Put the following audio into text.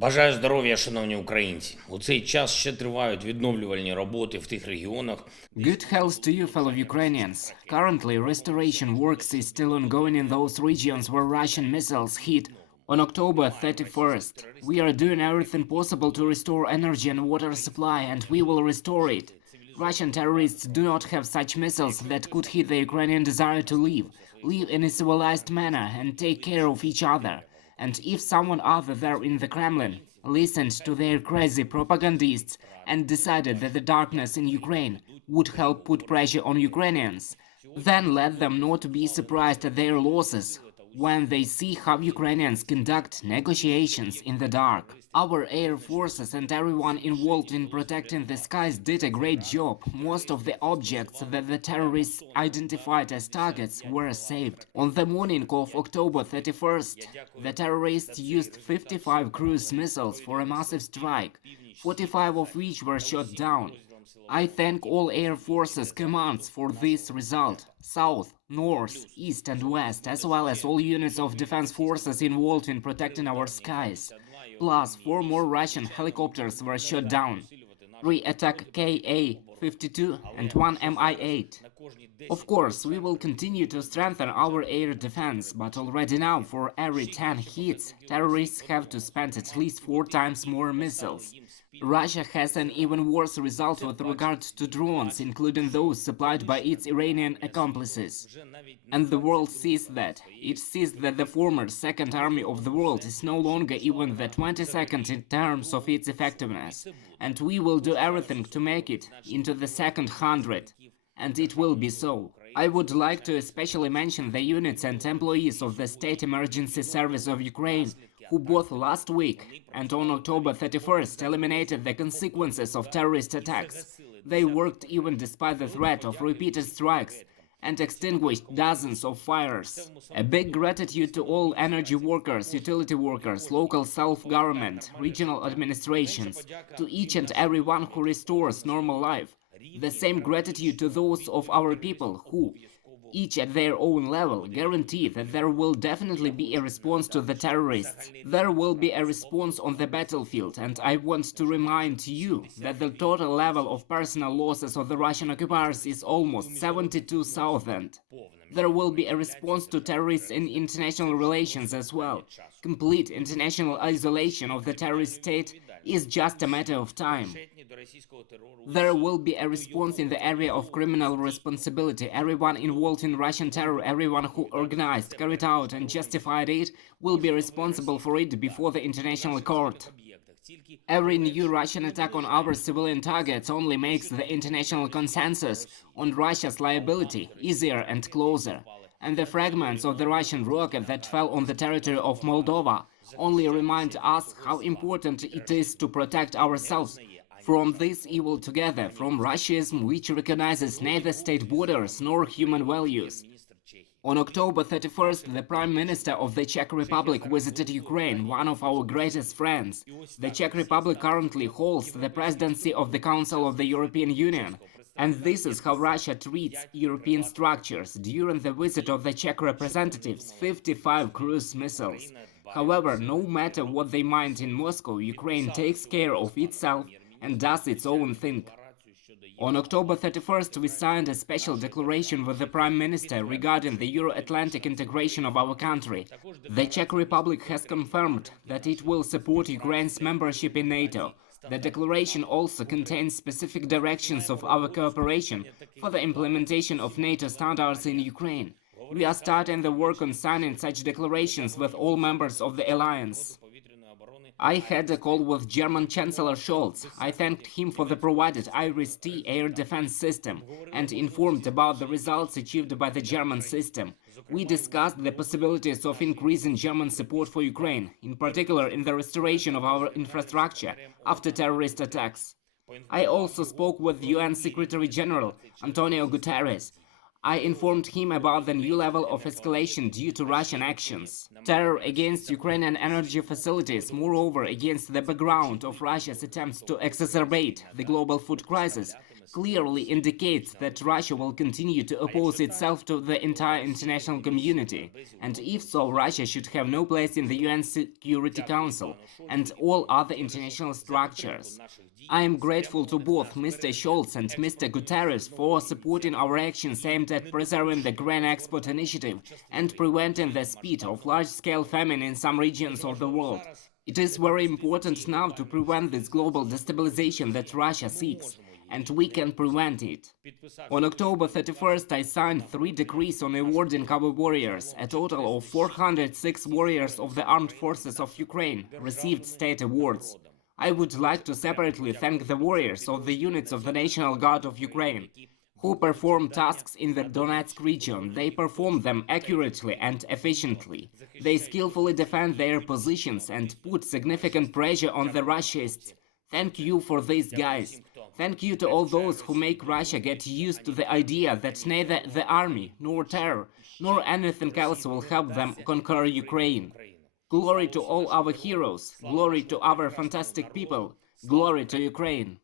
Бажаю здоров'я, шановні українці. У цей час ще тривають відновлювальні роботи в тих регіонах. Good health to you, fellow Ukrainians. Currently, restoration works is still ongoing in those regions where Russian missiles hit on October 31st. We are doing everything possible to restore energy and water supply, and we will restore it. Russian terrorists do not have such missiles that could hit the Ukrainian desire to live in a civilized manner and take care of each other. And if someone other there in the Kremlin listened to their crazy propagandists and decided that the darkness in Ukraine would help put pressure on Ukrainians, then let them not be surprised at their losses when they see how Ukrainians conduct negotiations in the dark. Our air forces and everyone involved in protecting the skies did a great job. Most of the objects that the terrorists identified as targets were saved. On the morning of October 31st, the terrorists used 55 cruise missiles for a massive strike, 45 of which were shot down. I thank all Air Forces commands for this result, South, North, East and West, as well as all units of defense forces involved in protecting our skies. Plus, 4 more Russian helicopters were shot down, 3 attack Ka-52 and 1 Mi-8. Of course, we will continue to strengthen our air defense, but already now, for every 10 hits, terrorists have to spend at least 4 times more missiles. Russia has an even worse result with regard to drones, including those supplied by its Iranian accomplices. And the world sees that. It sees that the former Second Army of the world is no longer even the 22nd in terms of its effectiveness. And we will do everything to make it into the second 100. And it will be so. I would like to especially mention the units and employees of the State Emergency Service of Ukraine, who both last week and on October 31st eliminated the consequences of terrorist attacks. They worked even despite the threat of repeated strikes and extinguished dozens of fires. A big gratitude to all energy workers, utility workers, local self-government, regional administrations, to each and everyone who restores normal life. The same gratitude to those of our people who, each at their own level, guarantee that there will definitely be a response to the terrorists. There will be a response on the battlefield, and I want to remind you that the total level of personal losses of the Russian occupiers is almost 72,000. There will be a response to terrorists in international relations as well. Complete international isolation of the terrorist state is just a matter of time. There will be a response in the area of criminal responsibility. Everyone involved in Russian terror, everyone who organized, carried out and justified it, will be responsible for it before the international court. Every new Russian attack on our civilian targets only makes the international consensus on Russia's liability easier and closer. And the fragments of the Russian rocket that fell on the territory of Moldova only remind us how important it is to protect ourselves from this evil together, from Russianism, which recognizes neither state borders nor human values. On October 31st, the Prime Minister of the Czech Republic visited Ukraine, one of our greatest friends. The Czech Republic currently holds the presidency of the Council of the European Union. And this is how Russia treats European structures. During the visit of the Czech representatives, 55 cruise missiles. However, no matter what they mind in Moscow, Ukraine takes care of itself and does its own thing. On October 31st, we signed a special declaration with the Prime Minister regarding the Euro-Atlantic integration of our country. The Czech Republic has confirmed that it will support Ukraine's membership in NATO. The declaration also contains specific directions of our cooperation for the implementation of NATO standards in Ukraine. We are starting the work on signing such declarations with all members of the alliance. I had a call with German Chancellor Scholz. I thanked him for the provided IRIS-T air defense system and informed about the results achieved by the German system. We discussed the possibilities of increasing German support for Ukraine, in particular in the restoration of our infrastructure after terrorist attacks. I also spoke with UN Secretary-General Antonio Guterres. I informed him about the new level of escalation due to Russian actions. Terror against Ukrainian energy facilities, moreover against the background of Russia's attempts to exacerbate the global food crisis, clearly indicates that Russia will continue to oppose itself to the entire international community, and if so, Russia should have no place in the UN Security Council and all other international structures. I am grateful to both Mr. Scholz and Mr. Guterres for supporting our actions aimed at preserving the grain export initiative and preventing the spread of large-scale famine in some regions of the world. It is very important now to prevent this global destabilization that Russia seeks, and we can prevent it. On October 31st, I signed 3 decrees on awarding our warriors. A total of 406 warriors of the armed forces of Ukraine received state awards. I would like to separately thank the warriors of the units of the National Guard of Ukraine, who perform tasks in the Donetsk region. They perform them accurately and efficiently. They skillfully defend their positions and put significant pressure on the Russians. Thank you for these guys. Thank you to all those who make Russia get used to the idea that neither the army, nor terror, nor anything else will help them conquer Ukraine. Glory to all our heroes, glory to our fantastic people, glory to Ukraine.